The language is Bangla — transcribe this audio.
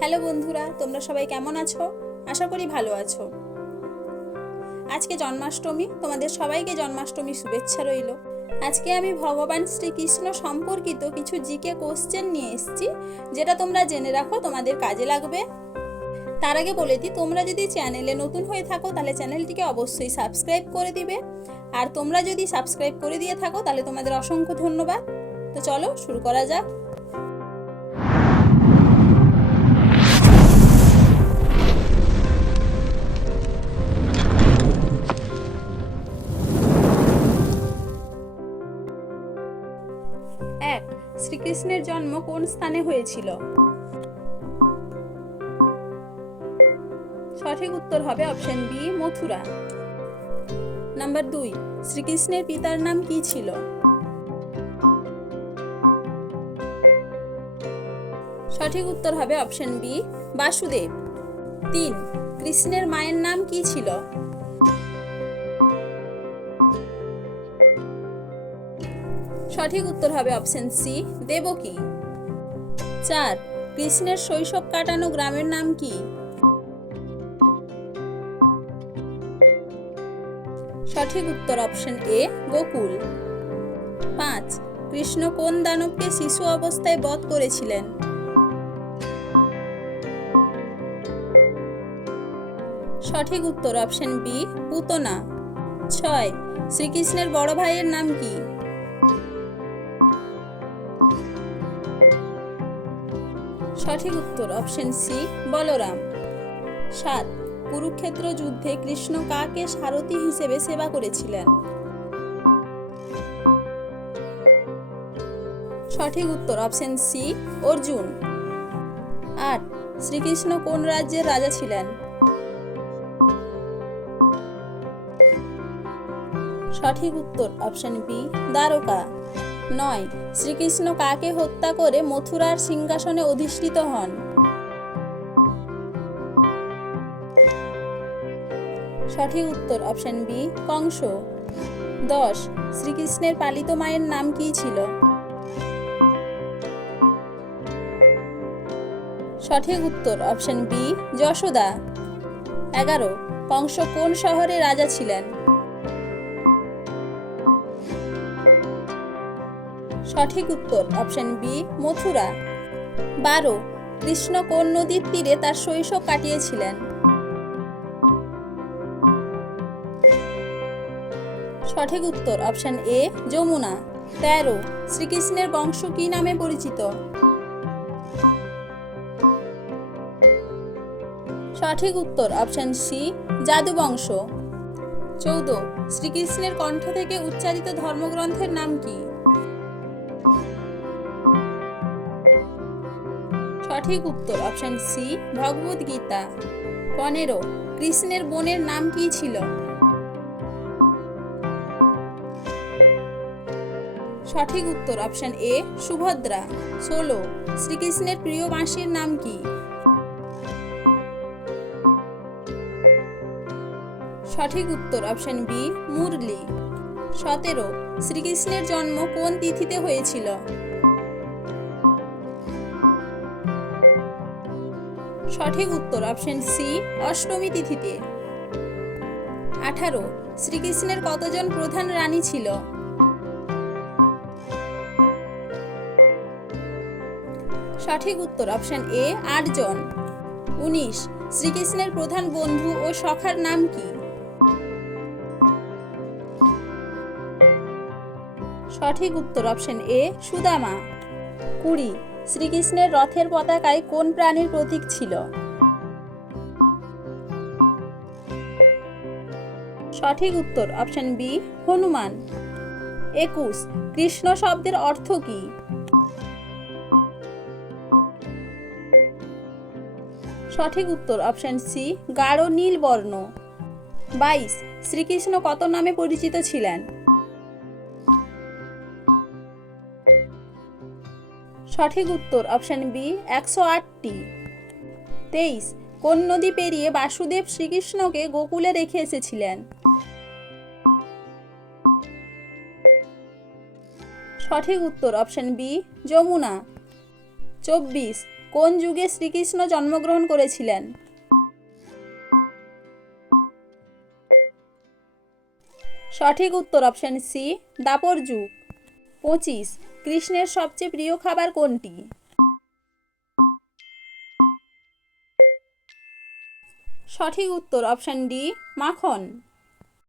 হ্যালো বন্ধুরা, তোমরা সবাই কেমন আছো? আশা করি ভালো আছো। আজকে জন্মাষ্টমী, তোমাদের সবাইকে জন্মাষ্টমী শুভেচ্ছা রইল। আজকে আমি ভগবান শ্রীকৃষ্ণ সম্পর্কিত কিছু জিকে কোশ্চেন নিয়ে এসেছি, যেটা তোমরা জেনে রাখো, তোমাদের কাজে লাগবে। তার আগে বলে দিই, তোমরা যদি চ্যানেলে নতুন হয়ে থাকো, তাহলে চ্যানেলটিকে অবশ্যই সাবস্ক্রাইব করে দিবে। আর তোমরা যদি সাবস্ক্রাইব করে দিয়ে থাকো, তাহলে তোমাদের অসংখ্য ধন্যবাদ। তো চলো, শুরু করা যাক। এক, শ্রীকৃষ্ণের জন্ম কোন স্থানে হয়েছিল? সঠিক উত্তর হবে অপশন বি মথুরা। নাম্বার দুই, শ্রীকৃষ্ণের পিতার নাম কি ছিল? সঠিক উত্তর হবে অপশন বি বাসুদেব। তিন, কৃষ্ণের মায়ের নাম কি ছিল? সঠিক উত্তর হবে অপশন সি, দেবকী। চার, কৃষ্ণের শৈশব কাটানো গ্রামের নাম কি? সঠিক উত্তর অপশন এ, গোকুল। পাঁচ, কৃষ্ণ কোন দানবকে শিশু অবস্থায় বধ করেছিলেন? সঠিক উত্তর অপশন বি, পুতনা। ছয়, শ্রীকৃষ্ণের বড় ভাইয়ের নাম কি? সঠিক উত্তর অপশন সি বলরাম। সাত, কুরুক্ষেত্র যুদ্ধে কৃষ্ণ কাকে সারথি হিসেবে সেবা করেছিলেন? সঠিক উত্তর অপশন সি অর্জুন। আট, শ্রীকৃষ্ণ কোন রাজ্যের রাজা ছিলেন? সঠিক উত্তর অপশন বি দ্বারকা। নয়। শ্রীকৃষ্ণ কাকে হত্যা করে মথুরার সিংহাসনে অধিষ্ঠিত হন? সঠিক উত্তর অপশন বি, কংস। দশ, শ্রীকৃষ্ণের পালিত মায়ের নাম কি ছিল? সঠিক উত্তর অপশন বি, যশোদা। এগারো, কংস কোন শহরে রাজা ছিলেন? সঠিক উত্তর অপশন বি মথুরা। বারো, কৃষ্ণ কোন নদীর তীরে তার শৈশব কাটিয়েছিলেন? সঠিক উত্তর অপশন এ যমুনা। তেরো, শ্রীকৃষ্ণের বংশ কি নামে পরিচিত? সঠিক উত্তর অপশন সি জাদুবংশ চৌদ্দ, শ্রীকৃষ্ণের কণ্ঠ থেকে উচ্চারিত ধর্মগ্রন্থের নাম কি? সঠিক উত্তর অপশন সি ভগবদ গীতা। পনেরো, কৃষ্ণের বোনের নাম কি ছিল? সঠিক উত্তর অপশন এ সুভদ্রা। ষোলো, শ্রীকৃষ্ণের প্রিয় মাসির নাম কি? সঠিক উত্তর অপশন বি মুরলি। সতেরো, শ্রীকৃষ্ণের জন্ম কোন তিথিতে হয়েছিল? সঠিক উত্তর অপশন সি অষ্টমী তিথিতে। আঠারো, শ্রীকৃষ্ণের কতজন প্রধান রানী ছিল? সঠিক উত্তর অপশন এ আটজন। উনিশ, শ্রীকৃষ্ণের প্রধান বন্ধু ও সখার নাম কি? সঠিক উত্তর অপশন এ সুদামা। কুড়ি শ্রীকৃষ্ণের রথের পতাকায় কোন প্রাণীর প্রতীক ছিল? সঠিক উত্তর অপশন বি হনুমান। একুশ, কৃষ্ণ শব্দের অর্থ কি? সঠিক উত্তর অপশন সি গাঢ় নীল বর্ণ। বাইশ, শ্রীকৃষ্ণ কত নামে পরিচিত ছিলেন? সঠিক উত্তর অপশন বি একশো আটটি। তেইশ, কোন নদী পেরিয়ে বাসুদেব শ্রীকৃষ্ণকে গোকুলে রেখে এসেছিলেন? সঠিক উত্তর অপশন বি যমুনা। চব্বিশ, কোন যুগে শ্রীকৃষ্ণ জন্মগ্রহণ করেছিলেন? সঠিক উত্তর অপশন সি দাপর যুগ। পঁচিশ কৃষ্ণের সবচেয়ে প্রিয় খাবার কোনটি? সঠিক উত্তর অপশন ডি মাখন।